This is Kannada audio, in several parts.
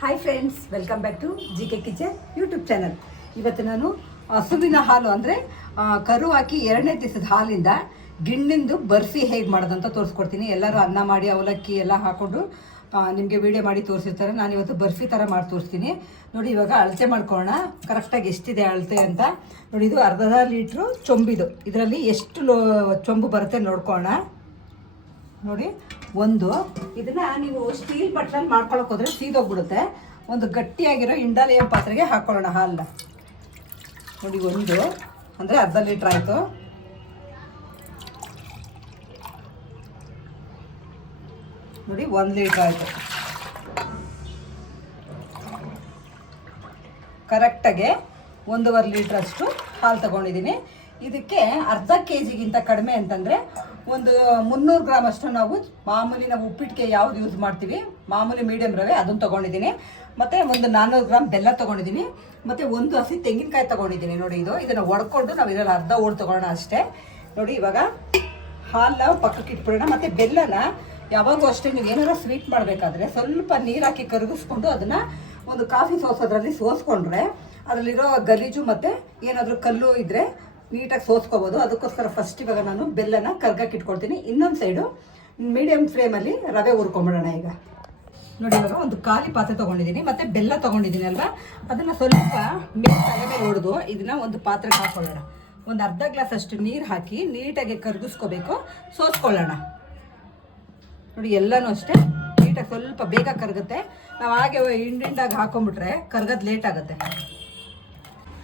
Hi friends welcome back to G K kitchen YouTube channel ಇವತ್ತು ನಾನು ಹಸುವಿನ ಹಾಲು ಅಂದರೆ ಕರು ಹಾಕಿ ಎರಡನೇ ದಿವಸದ ಹಾಲಿಂದ ಗಿಣ್ಣಿಂದು ಬರ್ಫಿ ಹೇಗೆ ಮಾಡೋದಂತ ತೋರಿಸ್ಕೊಡ್ತೀನಿ. ಎಲ್ಲರೂ ಅನ್ನ ಮಾಡಿ, ಅವಲಕ್ಕಿ ಎಲ್ಲ ಹಾಕ್ಕೊಂಡು ನಿಮಗೆ ವೀಡಿಯೋ ಮಾಡಿ ತೋರಿಸಿರ್ತಾರೆ. ನಾನು ಇವತ್ತು ಬರ್ಫಿ ಥರ ಮಾಡಿ ತೋರಿಸ್ತೀನಿ. ನೋಡಿ, ಇವಾಗ ಅಳತೆ ಮಾಡ್ಕೊಳ್ಳೋಣ. ಕರೆಕ್ಟಾಗಿ ಎಷ್ಟಿದೆ ಅಳತೆ ಅಂತ. ನೋಡಿ, ಇದು ಅರ್ಧ ಲೀಟ್ರು ಚೊಂಬಿದು. ಇದರಲ್ಲಿ ಎಷ್ಟು ಲೋ, ಚೊಂಬು ಬರುತ್ತೆ ನೋಡ್ಕೊಳ್ಳೋಣ. ನೋಡಿ ಒಂದು, ಇದನ್ನ ನೀವು ಸ್ಟೀಲ್ ಬಟ್ಲಲ್ಲಿ ಮಾಡ್ಕೊಳಕ್ ಹೋದ್ರೆ ಸೀದೋಗ್ಬಿಡುತ್ತೆ. ಒಂದು ಗಟ್ಟಿಯಾಗಿರೋ ಇಂಡಾಲಿಯಂ ಪಾತ್ರೆಗೆ ಹಾಕೊಳ್ಳೋಣ ಹಾಲನ್ನ ನೋಡಿ, ಒಂದು, ಅಂದರೆ ಅರ್ಧ ಲೀಟ್ರ್ ಆಯಿತು. ನೋಡಿ, ಒಂದು ಲೀಟ್ರ್ ಆಯಿತು. ಕರೆಕ್ಟಾಗೆ ಒಂದೂವರೆ ಲೀಟ್ರಷ್ಟು ಹಾಲು ತಗೊಂಡಿದ್ದೀನಿ. ಇದಕ್ಕೆ ಅರ್ಧ ಕೆ ಜಿಗಿಂತ ಕಡಿಮೆ ಅಂತಂದರೆ ಒಂದು ಮುನ್ನೂರು ಗ್ರಾಮ್ ಅಷ್ಟು ನಾವು ಮಾಮೂಲಿ ನಾವು ಉಪ್ಪಿಟ್ಟಿಗೆ ಯಾವ್ದು ಯೂಸ್ ಮಾಡ್ತೀವಿ. ಮಾಮೂಲಿ ಮೀಡಿಯಂ ರವೆ, ಅದನ್ನು ತೊಗೊಂಡಿದ್ದೀನಿ. ಮತ್ತು ಒಂದು ನಾನ್ನೂರು ಗ್ರಾಮ್ ಬೆಲ್ಲ ತೊಗೊಂಡಿದ್ದೀನಿ. ಮತ್ತು ಒಂದು ಹಸಿ ತೆಂಗಿನಕಾಯಿ ತೊಗೊಂಡಿದ್ದೀನಿ. ನೋಡಿ ಇದು, ಇದನ್ನು ಒಡ್ಕೊಂಡು ನಾವು ಇದರಲ್ಲಿ ಅರ್ಧ ಓಡ್ ತೊಗೊಳ್ಳೋಣ ಅಷ್ಟೇ. ನೋಡಿ ಇವಾಗ ಹಾಲು ಪಕ್ಕಕ್ಕೆ ಇಟ್ಬಿಡೋಣ. ಮತ್ತು ಬೆಲ್ಲನ ಯಾವಾಗೂ ಅಷ್ಟೇ ನೀವು ಏನಾರ ಸ್ವೀಟ್ ಮಾಡಬೇಕಾದ್ರೆ ಸ್ವಲ್ಪ ನೀರು ಹಾಕಿ ಕರಗಿಸ್ಕೊಂಡು ಅದನ್ನು ಒಂದು ಕಾಫಿ ಸೋಸೋದ್ರಲ್ಲಿ ಸೋಸ್ಕೊಂಡ್ರೆ, ಅದರಲ್ಲಿರೋ ಗಲೀಜು ಮತ್ತು ಏನಾದರೂ ಕಲ್ಲು ಇದ್ದರೆ ನೀಟಾಗಿ ಸೋಸ್ಕೋಬೋದು. ಅದಕ್ಕೋಸ್ಕರ ಫಸ್ಟ್ ಇವಾಗ ನಾನು ಬೆಲ್ಲನ ಕರ್ಗಕ್ಕೆ ಇಟ್ಕೊಳ್ತೀನಿ. ಇನ್ನೊಂದು ಸೈಡು ಮೀಡಿಯಮ್ ಫ್ಲೇಮಲ್ಲಿ ರವೆ ಹುರ್ಕೊಂಬಿಡೋಣ ಈಗ. ನೋಡಿ ಇವಾಗ ಒಂದು ಖಾಲಿ ಪಾತ್ರೆ ತೊಗೊಂಡಿದ್ದೀನಿ. ಮತ್ತು ಬೆಲ್ಲ ತೊಗೊಂಡಿದ್ದೀನಿ ಅಲ್ವಾ? ಅದನ್ನು ಸ್ವಲ್ಪ ಮೇಲೆ ತಲೆ ಮೇಲೆ ಹೊಡೆದು ಇದನ್ನು ಒಂದು ಪಾತ್ರೆಗೆ ಹಾಕೊಳ್ಳೋಣ. ಒಂದು ಅರ್ಧ ಗ್ಲಾಸ್ ಅಷ್ಟು ನೀರು ಹಾಕಿ ನೀಟಾಗಿ ಕರ್ಗಿಸ್ಕೋಬೇಕು. ಸೋಸ್ಕೊಳ್ಳೋಣ. ನೋಡಿ ಎಲ್ಲನೂ ಅಷ್ಟೇ ನೀಟಾಗಿ ಸ್ವಲ್ಪ ಬೇಗ ಕರಗುತ್ತೆ. ನಾವು ಹಾಗೆ ಹಿಂಡಿಂಡಾಗಿ ಹಾಕೊಂಡ್ಬಿಟ್ರೆ ಕರ್ಗೋದು ಲೇಟ್ ಆಗುತ್ತೆ.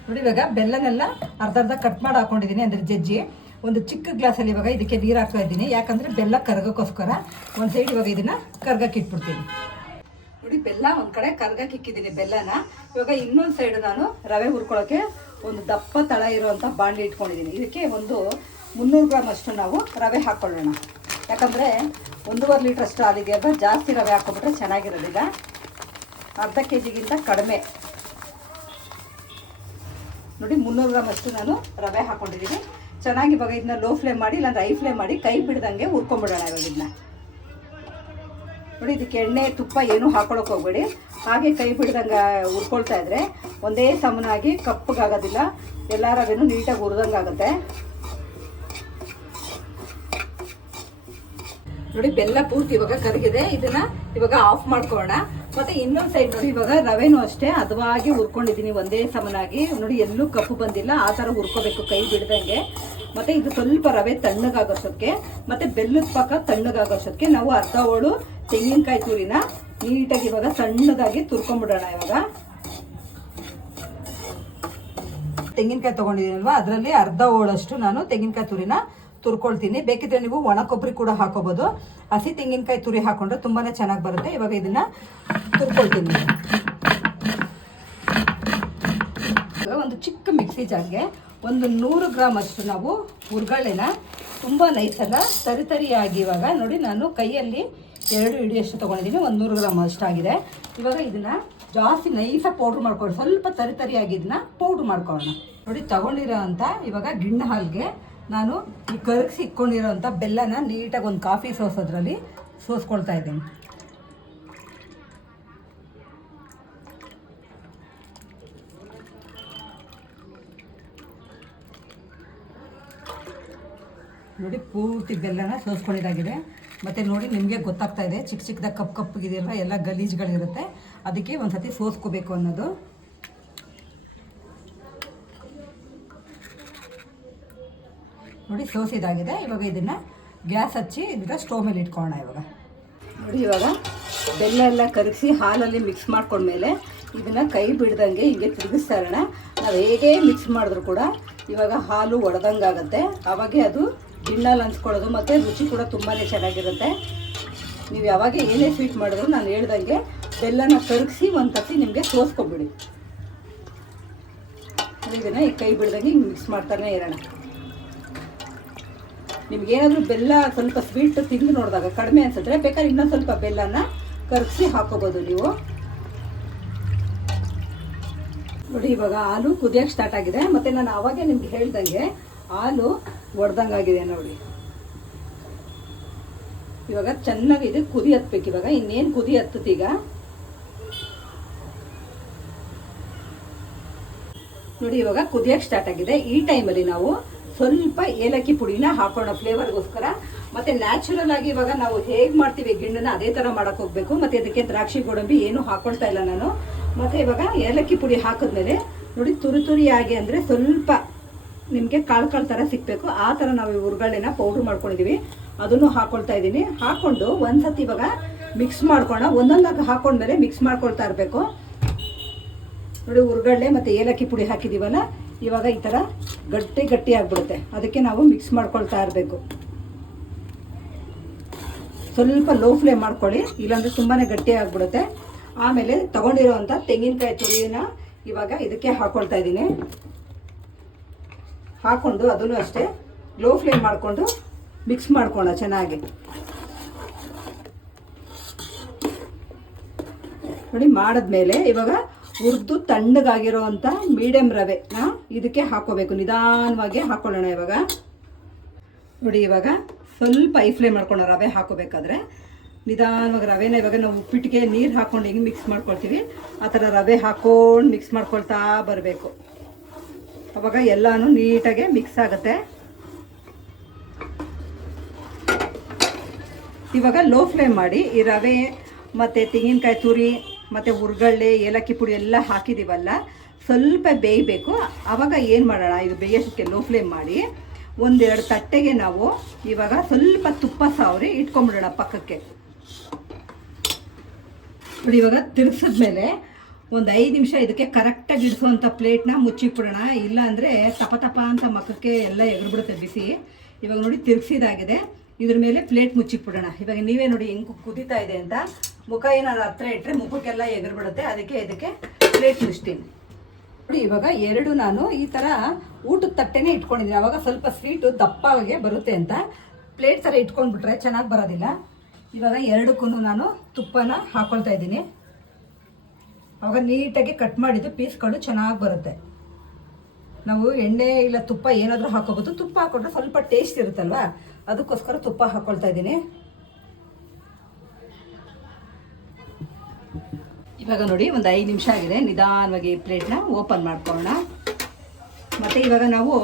ನೋಡಿ, ಇವಾಗ ಬೆಲ್ಲನೆಲ್ಲ ಅರ್ಧ ಅರ್ಧ ಕಟ್ ಮಾಡಿ ಹಾಕೊಂಡಿದ್ದೀನಿ ಅಂದರೆ ಜಜ್ಜಿ. ಒಂದು ಚಿಕ್ಕ ಗ್ಲಾಸಲ್ಲಿ ಇವಾಗ ಇದಕ್ಕೆ ನೀರು ಹಾಕ್ತಾ ಇದ್ದೀನಿ. ಯಾಕಂದರೆ ಬೆಲ್ಲ ಕರಗೋಕ್ಕೋಸ್ಕರ ಒಂದು ಸೈಡ್ ಇವಾಗ ಇದನ್ನು ಕರ್ಗಕ್ಕೆ ಇಟ್ಬಿಡ್ತೀನಿ. ನೋಡಿ, ಬೆಲ್ಲ ಒಂದು ಕಡೆ ಕರ್ಗಕ್ಕೆ ಇಕ್ಕಿದ್ದೀನಿ ಬೆಲ್ಲನ. ಇವಾಗ ಇನ್ನೊಂದು ಸೈಡ್ ನಾನು ರವೆ ಹುರ್ಕೊಳ್ಳೋಕ್ಕೆ ಒಂದು ದಪ್ಪ ತಳ ಇರುವಂಥ ಬಾಂಡ್ಲಿ ಇಟ್ಕೊಂಡಿದ್ದೀನಿ. ಇದಕ್ಕೆ ಒಂದು ಮುನ್ನೂರು ಗ್ರಾಮ್ ಅಷ್ಟು ನಾವು ರವೆ ಹಾಕ್ಕೊಳ್ಳೋಣ ಯಾಕಂದರೆ ಒಂದೂವರೆ ಲೀಟ್ರ್ ಅಷ್ಟು ಅಥವಾ ಜಾಸ್ತಿ ರವೆ ಹಾಕ್ಕೊಬಿಟ್ರೆ ಚೆನ್ನಾಗಿರೋದಿಲ್ಲ. ಅರ್ಧ ಕೆ ಜಿಗಿಂತ ಕಡಿಮೆ. ನೋಡಿ ಮುನ್ನೂರು ಗ್ರಾಮ್ ಅಷ್ಟು ನಾನು ರವೆ ಹಾಕೊಂಡಿದ್ದೀನಿ. ಚೆನ್ನಾಗಿ ಇವಾಗ ಇದನ್ನ ಲೋ ಫ್ಲೇಮ್ ಮಾಡಿ, ಇಲ್ಲಾಂದ್ರೆ ಐ ಫ್ಲೇಮ್ ಮಾಡಿ ಕೈ ಬಿಡ್ದಂಗೆ ಹುರ್ಕೊಂಬಿಡೋಣ ಇವಾಗ ಇದನ್ನ. ನೋಡಿ ಇದಕ್ಕೆ ಎಣ್ಣೆ, ತುಪ್ಪ ಏನೂ ಹಾಕೊಳಕ್ಕೆ ಹೋಗ್ಬೇಡಿ. ಹಾಗೆ ಕೈ ಬಿಡ್ದಂಗೆ ಹುರ್ಕೊಳ್ತಾ ಇದ್ರೆ ಒಂದೇ ಸಮನಾಗಿ ಕಪ್ಪಗಾಗೋದಿಲ್ಲ. ಎಲ್ಲ ರವೆನೂ ನೀಟಾಗಿ ಹುರಿದಂಗೆ ಆಗುತ್ತೆ ನೋಡಿ, ಬೆಲ್ಲ ಪೂರ್ತಿ ಇವಾಗ ಕರಗಿದೆ. ಇದನ್ನ ಇವಾಗ ಆಫ್ ಮಾಡ್ಕೊಳ್ಳೋಣ. ಮತ್ತೆ ಇನ್ನೊಂದು ಸೈಡ್ ನೋಡಿ, ಇವಾಗ ರವೆನೂ ಅಷ್ಟೇ. ಹದವಾಗಿ ಹುರ್ಕೊಂಡಿದ್ದೀನಿ ಒಂದೇ ಸಮನಾಗಿ. ನೋಡಿ, ಎಲ್ಲೂ ಕಪ್ಪು ಬಂದಿಲ್ಲ. ಆ ಥರ ಹುರ್ಕೋಬೇಕು, ಕೈ ಬಿಡ್ದಂಗೆ. ಮತ್ತೆ ಇದು ಸ್ವಲ್ಪ ರವೆ ತಣ್ಣಗಾಗೋಷ್ಟಕ್ಕೆ. ಮತ್ತೆ ಬೆಲ್ಲದ ಪಕ್ಕ ತಣ್ಣಗಾಗೋಷ್ಟಕ್ಕೆ. ನಾವು ಅರ್ಧ ಓಳು ತೆಂಗಿನಕಾಯಿ ತುರಿನ ನೀಟಾಗಿ ಇವಾಗ ಸಣ್ಣದಾಗಿ ತುರ್ಕೊಂಡ್ಬಿಡೋಣ ಇವಾಗ. ತೆಂಗಿನಕಾಯಿ ತಗೊಂಡಿದೀನಲ್ವಾ ಅದರಲ್ಲಿ ಅರ್ಧ ಹೋಳಷ್ಟು ನಾನು ತೆಂಗಿನಕಾಯಿ ತುರಿನ ತುರ್ಕೊಳ್ತೀನಿ. ಬೇಕಿದ್ರೆ ನೀವು ಒಣ ಕೊಬ್ಬರಿ ಕೂಡ ಹಾಕೋಬಹುದು ಹಸಿ ತೆಂಗಿನಕಾಯಿ ತುರಿ ಹಾಕೊಂಡ್ರೆ ತುಂಬಾ ಚೆನ್ನಾಗಿ ಬರುತ್ತೆ. ಇವಾಗ ಇದನ್ನ ತುರ್ಕೊಳ್ತೀನಿ. ಒಂದು ಚಿಕ್ಕ ಮಿಕ್ಸಿ ಜಾರ್ಗೆ ಒಂದು ನೂರು ಗ್ರಾಮ್ ಅಷ್ಟು ನಾವು ಹುರ್ಗಳೆನ ತುಂಬ ನೈಸಲ್ಲ ತರಿ ತರಿಯಾಗಿ ಇವಾಗ ನೋಡಿ ನಾನು ಕೈಯಲ್ಲಿ ಎರಡು ಹಿಡಿಯಷ್ಟು ತೊಗೊಂಡಿದ್ದೀನಿ. ಒಂದು ನೂರು ಗ್ರಾಮ್ ಅಷ್ಟಾಗಿದೆ. ಇವಾಗ ಇದನ್ನ ಜಾಸ್ತಿ ನೈಸಾಗಿ ಪೌಡ್ರ್ ಮಾಡ್ಕೊಳ್ಳಿ ಸ್ವಲ್ಪ ತರಿ ತರಿಯಾಗಿ ಇದನ್ನ ಪೌಡ್ರ್ ಮಾಡ್ಕೊಳ್ಳೋಣ. ನೋಡಿ ತಗೊಂಡಿರೋ ಅಂತ ಇವಾಗ ಗಿಣ್ಣ ಹಾಲ್ಗೆ ನಾನು ಈ ಕರಗಿಸಿ ಇಟ್ಕೊಂಡಿರೋಂಥ ಬೆಲ್ಲನ ನೀಟಾಗಿ ಒಂದು ಕಾಫಿ ಸೋಸೋದ್ರಲ್ಲಿ ಸೋಸ್ಕೊಳ್ತಾ ಇದ್ದೀನಿ. ನೋಡಿ ಪೂರ್ತಿ ಬೆಲ್ಲನ ಸೋಸ್ಕೊಂಡಿದ್ದಾಗಿದೆ. ಮತ್ತು ನೋಡಿ ನಿಮಗೆ ಗೊತ್ತಾಗ್ತಾ ಇದೆ ಚಿಕ್ಕ ಚಿಕ್ಕದಾಗಿ ಕಪ್ ಕಪ್ಪಗಿದೆಯಲ್ವ ಎಲ್ಲ ಗಲೀಜುಗಳಿರುತ್ತೆ. ಅದಕ್ಕೆ ಒಂದು ಸತಿ ಸೋಸ್ಕೋಬೇಕು ಅನ್ನೋದು. ನೋಡಿ ಸೋಸಿದಾಗಿದೆ ಇವಾಗ ಇದನ್ನು ಗ್ಯಾಸ್ ಹಚ್ಚಿ ಇದನ್ನ ಸ್ಟೋವ್ ಮೇಲೆ ಇಟ್ಕೊಳ್ಳೋಣ ಇವಾಗ. ನೋಡಿ, ಇವಾಗ ಬೆಲ್ಲ ಎಲ್ಲ ಕರಗಿಸಿ ಹಾಲಲ್ಲಿ ಮಿಕ್ಸ್ ಮಾಡ್ಕೊಂಡ್ಮೇಲೆ ಇದನ್ನು ಕೈ ಬಿಡ್ದಂಗೆ ಹಿಂಗೆ ತಿರುಗಿಸ್ತಾ ಇರೋಣ. ನಾವು ಹೇಗೆ ಮಿಕ್ಸ್ ಮಾಡಿದ್ರು ಕೂಡ ಇವಾಗ ಹಾಲು ಒಡೆದಂಗೆ ಆಗುತ್ತೆ. ಅವಾಗೆ ಅದು ಗಿಣ್ಣಲ್ಲಿ ಅನ್ಸ್ಕೊಳ್ಳೋದು ಮತ್ತು ರುಚಿ ಕೂಡ ತುಂಬಾ ಚೆನ್ನಾಗಿರುತ್ತೆ. ನೀವು ಯಾವಾಗ ಏನೇ ಸ್ವೀಟ್ ಮಾಡಿದ್ರು ನಾನು ಹೇಳ್ದಂಗೆ ಬೆಲ್ಲನ ಕರಗಿಸಿ ಒಂದು ತತ್ತಿ ನಿಮಗೆ ಸೋಸ್ಕೊಬಿಡಿ ಇದನ್ನು ಕೈ ಬಿಡ್ದಂಗೆ ಹಿಂಗೆ ಮಿಕ್ಸ್ ಮಾಡ್ತಾನೆ ಇರೋಣ. ನಿಮ್ಗೇನಾದರೂ ಬೆಲ್ಲ ಸ್ವಲ್ಪ ಸ್ವೀಟ್ ತಿಂದು ನೋಡಿದಾಗ ಕಡಿಮೆ ಅನಿಸಿದ್ರೆ ಬೇಕಾದ್ರೆ ಇನ್ನೊಂದು ಸ್ವಲ್ಪ ಬೆಲ್ಲನ ಕರಗಿಸಿ ಹಾಕೋಬೋದು ನೀವು. ನೋಡಿ, ಇವಾಗ ಹಾಲು ಕುದಿಯೋಕೆ ಸ್ಟಾರ್ಟ್ ಆಗಿದೆ. ಮತ್ತು ನಾನು ಆವಾಗೇ ನಿಮ್ಗೆ ಹೇಳ್ದಂಗೆ ಹಾಲು ಒಡ್ದಂಗಾಗಿದೆ ನೋಡಿ. ಇವಾಗ ಚೆನ್ನಾಗಿ ಇದು ಕುದಿ ಹತ್ಬೇಕು ಇವಾಗ ಇನ್ನೇನು ಕುದಿ ಈಗ? ನೋಡಿ, ಇವಾಗ ಕುದಿಯೋಕ್ಕೆ ಸ್ಟಾರ್ಟ್ ಆಗಿದೆ. ಈ ಟೈಮಲ್ಲಿ ನಾವು ಸ್ವಲ್ಪ ಏಲಕ್ಕಿ ಪುಡಿನ ಹಾಕೋಣ ಫ್ಲೇವರ್ಗೋಸ್ಕರ. ಮತ್ತೆ ನ್ಯಾಚುರಲ್ ಆಗಿ ಇವಾಗ ನಾವು ಹೇಗೆ ಮಾಡ್ತೀವಿ ಗಿಣ್ಣನ ಅದೇ ಥರ ಮಾಡಕ್ ಹೋಗ್ಬೇಕು. ಮತ್ತೆ ಅದಕ್ಕೆ ದ್ರಾಕ್ಷಿ ಗೋಡಂಬಿ ಏನು ಹಾಕೊಳ್ತಾ ಇಲ್ಲ ನಾನು. ಮತ್ತೆ ಇವಾಗ ಏಲಕ್ಕಿ ಪುಡಿ ಹಾಕಿದ್ಮೇಲೆ ನೋಡಿ ತುರಿ ತುರಿಯಾಗಿ ಅಂದರೆ ಸ್ವಲ್ಪ ನಿಮಗೆ ಕಾಳು ಕಾಳು ಥರ ಸಿಗಬೇಕು. ಆ ಥರ ನಾವು ಈ ಪೌಡರ್ ಪೌಡ್ರ್ ಮಾಡ್ಕೊಂಡಿದ್ದೀವಿ ಅದನ್ನು ಹಾಕೊಳ್ತಾ ಇದ್ದೀನಿ. ಹಾಕ್ಕೊಂಡು ಒಂದ್ಸತಿ ಇವಾಗ ಮಿಕ್ಸ್ ಮಾಡ್ಕೊಳ್ಳೋಣ ಒಂದೊಂದಾಗಿ ಹಾಕೊಂಡ್ಮೇಲೆ ಮಿಕ್ಸ್ ಮಾಡ್ಕೊಳ್ತಾ ಇರಬೇಕು. ನೋಡಿ ಹುರ್ಗಡ್ಲೆ ಮತ್ತು ಏಲಕ್ಕಿ ಪುಡಿ ಹಾಕಿದ್ದೀವಲ್ಲ ಇವಾಗ ಈ ಥರ ಗಟ್ಟಿ ಗಟ್ಟಿ ಆಗಿಬಿಡುತ್ತೆ. ಅದಕ್ಕೆ ನಾವು ಮಿಕ್ಸ್ ಮಾಡ್ಕೊಳ್ತಾ ಇರಬೇಕು. ಸ್ವಲ್ಪ ಲೋ ಫ್ಲೇಮ್ ಮಾಡ್ಕೊಳ್ಳಿ. ಇಲ್ಲಾಂದರೆ ತುಂಬಾ ಗಟ್ಟಿ ಆಗಿಬಿಡುತ್ತೆ. ಆಮೇಲೆ ತಗೊಂಡಿರೋವಂಥ ತೆಂಗಿನಕಾಯಿ ತುರಿನ ಇವಾಗ ಇದಕ್ಕೆ ಹಾಕ್ಕೊಳ್ತಾ ಇದ್ದೀನಿ. ಹಾಕ್ಕೊಂಡು ಅದನ್ನು ಅಷ್ಟೇ ಲೋ ಫ್ಲೇಮ್ ಮಾಡಿಕೊಂಡು ಮಿಕ್ಸ್ ಮಾಡ್ಕೋಣ ಚೆನ್ನಾಗಿ. ನೋಡಿ, ಮಾಡಿದ್ಮೇಲೆ ಇವಾಗ ಹುರಿದು ತಣ್ಣಗಾಗಿರೋವಂಥ ಮೀಡಿಯಮ್ ರವೆನ ಇದಕ್ಕೆ ಹಾಕೋಬೇಕು. ನಿಧಾನವಾಗಿ ಹಾಕೊಳ್ಳೋಣ ಇವಾಗ. ನೋಡಿ ಇವಾಗ ಸ್ವಲ್ಪ ಐ ಫ್ಲೇಮ್ ಮಾಡ್ಕೊಳ್ಳೋ ರವೆ ಹಾಕೋಬೇಕಾದ್ರೆ ನಿಧಾನವಾಗಿ ರವೆನ ಇವಾಗ ನಾವು ಉಪ್ಪಿಟ್ಟಿಗೆ ನೀರು ಹಾಕ್ಕೊಂಡು ಹೆಂಗೆ ಮಿಕ್ಸ್ ಮಾಡ್ಕೊಳ್ತೀವಿ. ಆ ಥರ ರವೆ ಹಾಕ್ಕೊಂಡು ಮಿಕ್ಸ್ ಮಾಡ್ಕೊಳ್ತಾ ಬರಬೇಕು. ಅವಾಗ ಎಲ್ಲನೂ ನೀಟಾಗೆ ಮಿಕ್ಸ್ ಆಗುತ್ತೆ. ಇವಾಗ ಲೋ ಫ್ಲೇಮ್ ಮಾಡಿ ಈ ರವೆ ಮತ್ತು ತೆಂಗಿನಕಾಯಿ ತುರಿ ಮತ್ತು ಹುರ್ಗಳ್ಳೆ ಏಲಕ್ಕಿ ಪುಡಿ ಎಲ್ಲ ಹಾಕಿದ್ದೀವಲ್ಲ ಸ್ವಲ್ಪ ಬೇಯಬೇಕು. ಆವಾಗ ಏನು ಮಾಡೋಣ? ಇದು ಬೇಯೋಷ್ಟಕ್ಕೆ ಲೋ ಫ್ಲೇಮ್ ಮಾಡಿ ಒಂದೆರಡು ತಟ್ಟೆಗೆ ನಾವು ಇವಾಗ ಸ್ವಲ್ಪ ತುಪ್ಪ ಸಾವ್ರಿ ಇಟ್ಕೊಂಬಿಡೋಣ ಪಕ್ಕಕ್ಕೆ. ನೋಡಿ ಇವಾಗ ತಿರ್ಗಿಸಿದ್ಮೇಲೆ ಒಂದು ಐದು ನಿಮಿಷ ಇದಕ್ಕೆ ಕರೆಕ್ಟಾಗಿ ಇಡಿಸುವಂಥ ಪ್ಲೇಟ್ನ ಮುಚ್ಚಿಟ್ಬಿಡೋಣ. ಇಲ್ಲ ಅಂದರೆ ತಪ ತಪ ಅಂತ ಮಕ್ಕಕ್ಕೆ ಎಲ್ಲ ಎಗರ್ಬಿಡುತ್ತೆ ಬಿಸಿ. ಇವಾಗ ನೋಡಿ ತಿರ್ಗಿಸಿದಾಗಿದೆ. ಇದ್ರ ಮೇಲೆ ಪ್ಲೇಟ್ ಮುಚ್ಚಿಟ್ಬಿಡೋಣ. ಇವಾಗ ನೀವೇ ನೋಡಿ ಹೆಂಗೆ ಕುದೀತಾ ಇದೆ ಅಂತ. ಮುಖ ಏನಾದ್ರು ಹತ್ರ ಇಟ್ಟರೆ ಮುಖಕ್ಕೆಲ್ಲ ಎಗರ್ಬಿಡುತ್ತೆ. ಅದಕ್ಕೆ ಇದಕ್ಕೆ ಪ್ಲೇಟ್ ಮುಚ್ತೀನಿ. ನೋಡಿ, ಇವಾಗ ಎರಡು ನಾನು ಈ ಥರ ಊಟದ ತಟ್ಟೆನೇ ಇಟ್ಕೊಂಡಿದ್ದೀನಿ. ಅವಾಗ ಸ್ವಲ್ಪ ಸ್ವೀಟು ದಪ್ಪಗೆ ಬರುತ್ತೆ ಅಂತ. ಪ್ಲೇಟ್ ಥರ ಇಟ್ಕೊಂಡ್ಬಿಟ್ರೆ ಚೆನ್ನಾಗಿ ಬರೋದಿಲ್ಲ. ಇವಾಗ ಎರಡಕ್ಕೂ ನಾನು ತುಪ್ಪನ ಹಾಕೊಳ್ತಾ ಇದ್ದೀನಿ. ಅವಾಗ ನೀಟಾಗಿ ಕಟ್ ಮಾಡಿದ್ದು ಪೀಸ್ಗಳು ಚೆನ್ನಾಗಿ ಬರುತ್ತೆ. ನಾವು ಎಣ್ಣೆ ಇಲ್ಲ ತುಪ್ಪ ಏನಾದರೂ ಹಾಕೋಬೋದು. ತುಪ್ಪ ಹಾಕೊಂಡ್ರೆ ಸ್ವಲ್ಪ ಟೇಸ್ಟ್ ಇರುತ್ತಲ್ವ? ಅದಕ್ಕೋಸ್ಕರ ತುಪ್ಪ ಹಾಕೊಳ್ತಾ ಇದ್ದೀನಿ. ಇವಾಗ ನೋಡಿ, ಒಂದು ಐದು ನಿಮಿಷ ಆಗಿದೆ. ನಿಧಾನವಾಗಿ ಪ್ಲೇಟ್ನ ಓಪನ್ ಮಾಡ್ಕೊಳ್ಳೋಣ. ಮತ್ತು ಇವಾಗ ನಾವು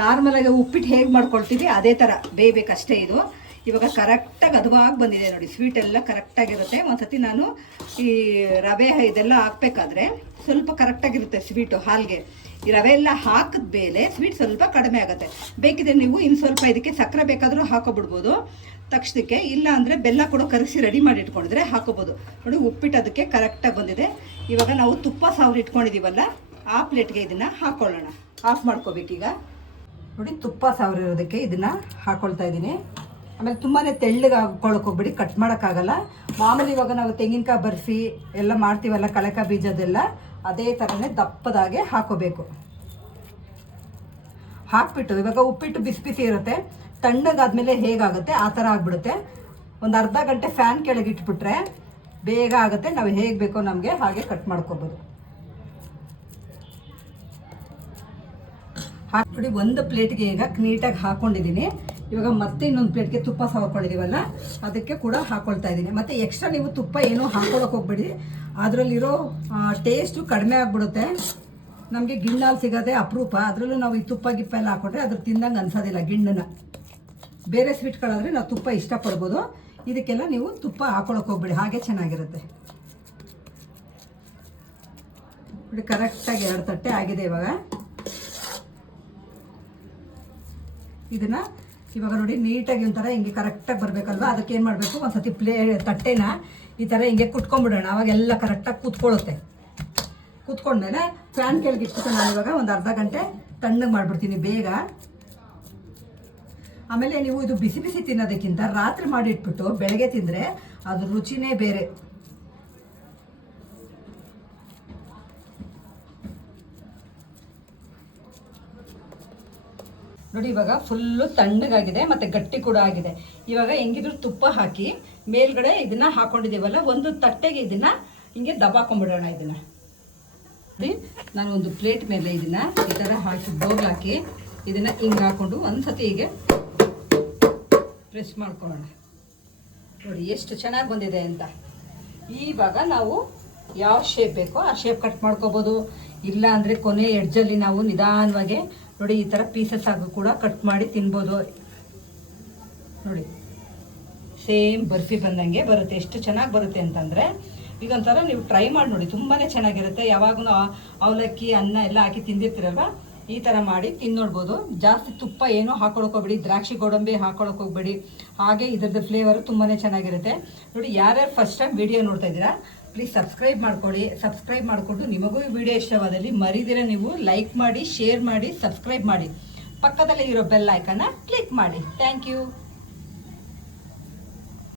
ನಾರ್ಮಲಾಗಿ ಉಪ್ಪಿಟ್ಟು ಹೇಗೆ ಮಾಡ್ಕೊಳ್ತೀವಿ, ಅದೇ ಥರ ಬೇಯಬೇಕಷ್ಟೇ ಇದು. ಇವಾಗ ಕರೆಕ್ಟಾಗಿ ಅದುವಾಗಿ ಬಂದಿದೆ ನೋಡಿ ಸ್ವೀಟ್ ಎಲ್ಲ ಕರೆಕ್ಟಾಗಿರುತ್ತೆ ಒಂದ್ಸತಿ ನಾನು ಈ ರವೆ ಇದೆಲ್ಲ ಹಾಕ್ಬೇಕಾದ್ರೆ ಸ್ವಲ್ಪ ಕರೆಕ್ಟಾಗಿರುತ್ತೆ ಸ್ವೀಟು ಹಾಲ್ಗೆ. ಈ ರವೆ ಎಲ್ಲ ಹಾಕಿದ ಮೇಲೆ ಸ್ವೀಟ್ ಸ್ವಲ್ಪ ಕಡಿಮೆ ಆಗುತ್ತೆ. ಬೇಕಿದ್ರೆ ನೀವು ಇನ್ನು ಸ್ವಲ್ಪ ಇದಕ್ಕೆ ಸಕ್ಕರೆ ಬೇಕಾದರೂ ಹಾಕೋಬಿಡ್ಬೋದು. ತಕ್ಷಣಕ್ಕೆ ಇಲ್ಲ ಅಂದರೆ ಬೆಲ್ಲ ಕೂಡ ಕರೆಸಿ ರೆಡಿ ಮಾಡಿ ಇಟ್ಕೊಂಡಿದ್ರೆ ಹಾಕೋಬೋದು. ನೋಡಿ, ಉಪ್ಪಿಟ್ಟು ಅದಕ್ಕೆ ಕರೆಕ್ಟಾಗಿ ಬಂದಿದೆ. ಇವಾಗ ನಾವು ತುಪ್ಪ ಸಾವಿರ ಇಟ್ಕೊಂಡಿದ್ದೀವಲ್ಲ ಆ ಪ್ಲೇಟ್ಗೆ ಇದನ್ನು ಹಾಕ್ಕೊಳ್ಳೋಣ ಆಫ್ ಮಾಡ್ಕೋಬೇಕೀಗ. ನೋಡಿ, ತುಪ್ಪ ಸಾವಿರ ಇರೋದಕ್ಕೆ ಇದನ್ನು ಹಾಕ್ಕೊಳ್ತಾ ಇದ್ದೀನಿ. ಆಮೇಲೆ ತುಂಬಾ ತೆಳ್ಳಗೆ ಹೋಗ್ಬಿಡಿ ಕಟ್ ಮಾಡೋಕ್ಕಾಗಲ್ಲ. ಮಾಮೂಲಿ ಇವಾಗ ನಾವು ತೆಂಗಿನಕಾಯಿ ಬರ್ಫಿ ಎಲ್ಲ ಮಾಡ್ತೀವಲ್ಲ, ಕಳಕ ಬೀಜದೆಲ್ಲ, ಅದೇ ಥರನೇ ದಪ್ಪದಾಗೆ ಹಾಕೋಬೇಕು. ಹಾಕ್ಬಿಟ್ಟು, ಇವಾಗ ಉಪ್ಪಿಟ್ಟು ಬಿಸಿ ಬಿಸಿ ಇರುತ್ತೆ. ತಣ್ಣಗಾದ್ಮೇಲೆ ಹೇಗಾಗುತ್ತೆ? ಆ ಥರ ಆಗಿಬಿಡುತ್ತೆ. ಒಂದು ಅರ್ಧ ಗಂಟೆ ಫ್ಯಾನ್ ಕೆಳಗೆ ಇಟ್ಬಿಟ್ರೆ ಬೇಗ ಆಗುತ್ತೆ. ನಾವು ಹೇಗೆ ಬೇಕೋ ನಮಗೆ ಹಾಗೆ ಕಟ್ ಮಾಡ್ಕೋಬೋದು. ಹಾಕ್ಬಿಡಿ, ಒಂದು ಪ್ಲೇಟ್ಗೆ ಈಗ ನೀಟಾಗಿ ಹಾಕೊಂಡಿದ್ದೀನಿ. ಇವಾಗ ಮತ್ತೆ ಇನ್ನೊಂದು ಪ್ಲೇಟ್ಗೆ ತುಪ್ಪ ಸವರ್ಕೊಂಡಿದ್ದೀವಲ್ಲ ಅದಕ್ಕೆ ಕೂಡ ಹಾಕೊಳ್ತಾ ಇದ್ದೀನಿ. ಮತ್ತು ಎಕ್ಸ್ಟ್ರಾ ನೀವು ತುಪ್ಪ ಏನೂ ಹಾಕೊಳಕ್ಕೆ ಹೋಗ್ಬೇಡಿ. ಅದರಲ್ಲಿರೋ ಟೇಸ್ಟು ಕಡಿಮೆ ಆಗಿಬಿಡುತ್ತೆ. ನಮಗೆ ಗಿಣ್ಣಲ್ಲಿ ಸಿಗೋದೇ ಅಪರೂಪ. ಅದರಲ್ಲೂ ನಾವು ಈ ತುಪ್ಪ ಗಿಪ್ಪ ಎಲ್ಲ ಹಾಕೊಂಡ್ರೆ ಅದ್ರ ತಿಂದಂಗೆ ಅನ್ಸೋದಿಲ್ಲ ಗಿಣ್ಣನ ಬೇರೆ ಸ್ವೀಟ್ಗಳಾದರೆ ನಾವು ತುಪ್ಪ ಇಷ್ಟಪಡ್ಬೋದು. ಇದಕ್ಕೆಲ್ಲ ನೀವು ತುಪ್ಪ ಹಾಕೊಳಕ್ಕೆ ಹೋಗ್ಬೇಡಿ. ಹಾಗೆ ಚೆನ್ನಾಗಿರುತ್ತೆ. ನೋಡಿ ಕರೆಕ್ಟಾಗಿ ಎರಡು ತಟ್ಟೆ ಆಗಿದೆ ಇವಾಗ. ಇದನ್ನ ಇವಾಗ ನೋಡಿ ನೀಟಾಗಿ ಒಂಥರ ಹಿಂಗೆ ಕರೆಕ್ಟಾಗಿ ಬರಬೇಕಲ್ವಾ? ಅದಕ್ಕೆ ಏನು ಮಾಡಬೇಕು? ಒಂದ್ಸತಿ ಪ್ಲೇ ತಟ್ಟೆನ ಈ ಥರ ಹಿಂಗೆ ಕುಟ್ಕೊಂಡ್ಬಿಡೋಣ. ಅವಾಗೆಲ್ಲ ಕರೆಕ್ಟಾಗಿ ಕೂತ್ಕೊಳ್ಳುತ್ತೆ. ಕೂತ್ಕೊಂಡ್ಮೇಲೆ ಫ್ಯಾನ್ ಕೆಳಗೆ ಇಟ್ಬಿಟ್ಟು ನಾನು ಇವಾಗ ಒಂದು ಅರ್ಧ ಗಂಟೆ ತಣ್ಣಗೆ ಮಾಡಿಬಿಡ್ತೀನಿ ಬೇಗ. ಆಮೇಲೆ ನೀವು ಇದು ಬಿಸಿ ಬಿಸಿ ತಿನ್ನೋದಕ್ಕಿಂತ ರಾತ್ರಿ ಮಾಡಿಟ್ಬಿಟ್ಟು ಬೆಳಗ್ಗೆ ತಿಂದರೆ ಅದು ರುಚಿನೇ ಬೇರೆ. ನೋಡಿ, ಇವಾಗ ಫುಲ್ಲು ತಣ್ಣಗಾಗಿದೆ, ಮತ್ತು ಗಟ್ಟಿ ಕೂಡ ಆಗಿದೆ. ಇವಾಗ ಹೆಂಗಿದ್ರು ತುಪ್ಪ ಹಾಕಿ ಮೇಲ್ಗಡೆ ಇದನ್ನ ಹಾಕೊಂಡಿದ್ದೀವಲ್ಲ, ಒಂದು ತಟ್ಟೆಗೆ ಇದನ್ನ ಹಿಂಗೆ ದಬಾಕೊಂಡ್ಬಿಡೋಣ ಇದನ್ನ. ನೋಡಿ, ನಾನು ಒಂದು ಪ್ಲೇಟ್ ಮೇಲೆ ಇದನ್ನ ಈ ಥರ ಹಾಕಿ ಬೋಗ್ಲಾಕಿ ಹಾಕಿ ಇದನ್ನ ಹಿಂಗೆ ಹಾಕೊಂಡು ಒಂದ್ಸತಿ ಹೀಗೆ ಪ್ರೆಸ್ ಮಾಡ್ಕೊಳ್ಳೋಣ. ನೋಡಿ, ಎಷ್ಟು ಚೆನ್ನಾಗಿ ಬಂದಿದೆ ಅಂತ. ಇವಾಗ ನಾವು ಯಾವ ಶೇಪ್ ಬೇಕೋ ಆ ಶೇಪ್ ಕಟ್ ಮಾಡ್ಕೋಬೋದು. ಇಲ್ಲ ಅಂದರೆ ಕೊನೆ ಎಡ್ಜಲ್ಲಿ ನಾವು ನಿಧಾನವಾಗಿ ನೋಡಿ, ಈ ಥರ ಪೀಸಸ್ ಆಗು ಕೂಡ ಕಟ್ ಮಾಡಿ ತಿನ್ಬೋದು. ನೋಡಿ ಸೇಮ್ ಬರ್ಫಿ ಬಂದಂಗೆ ಬರುತ್ತೆ. ಎಷ್ಟು ಚೆನ್ನಾಗಿ ಬರುತ್ತೆ ಅಂತಂದರೆ ಒಂಥರ ನೀವು ಟ್ರೈ ಮಾಡಿ ನೋಡಿ ತುಂಬಾ ಚೆನ್ನಾಗಿರುತ್ತೆ. ಯಾವಾಗೂ ಅವಲಕ್ಕಿ, ಅನ್ನ ಎಲ್ಲ ಹಾಕಿ ತಿಂದಿರ್ತೀರಲ್ವ? ಈ ಥರ ಮಾಡಿ ತಿನ್ನೋಡ್ಬೋದು. ಜಾಸ್ತಿ ತುಪ್ಪ ಏನೂ ಹೋಗ್ಬೇಡಿ. ದ್ರಾಕ್ಷಿ, ಗೋಡಂಬಿ ಹೋಗ್ಬೇಡಿ. ಹಾಗೆ ಇದ್ರದ್ದು ಫ್ಲೇವರು ತುಂಬಾ ಚೆನ್ನಾಗಿರುತ್ತೆ. ನೋಡಿ, ಯಾರ್ಯಾರು ಫಸ್ಟ್ ಟೈಮ್ ವಿಡಿಯೋ ನೋಡ್ತಾ ಇದ್ದೀರಾ ಪ್ಲೀಸ್ ಸಬ್ಸ್ಕ್ರೈಬ್ ಮಾಡ್ಕೊಳ್ಳಿ ಸಬ್ಸ್ಕ್ರೈಬ್ ಮಾಡಿಕೊಂಡು ನಿಮಗೂ ಈ ವಿಡಿಯೋ ಇಷ್ಟವಾದಲ್ಲಿ ಮರಿದಿರ ನೀವು ಲೈಕ್ ಮಾಡಿ ಶೇರ್ ಮಾಡಿ ಸಬ್ಸ್ಕ್ರೈಬ್ ಮಾಡಿ. ಪಕ್ಕದಲ್ಲಿ ಇರೋ ಬೆಲ್ ಐಕನ್ನ ಕ್ಲಿಕ್ ಮಾಡಿ. Thank you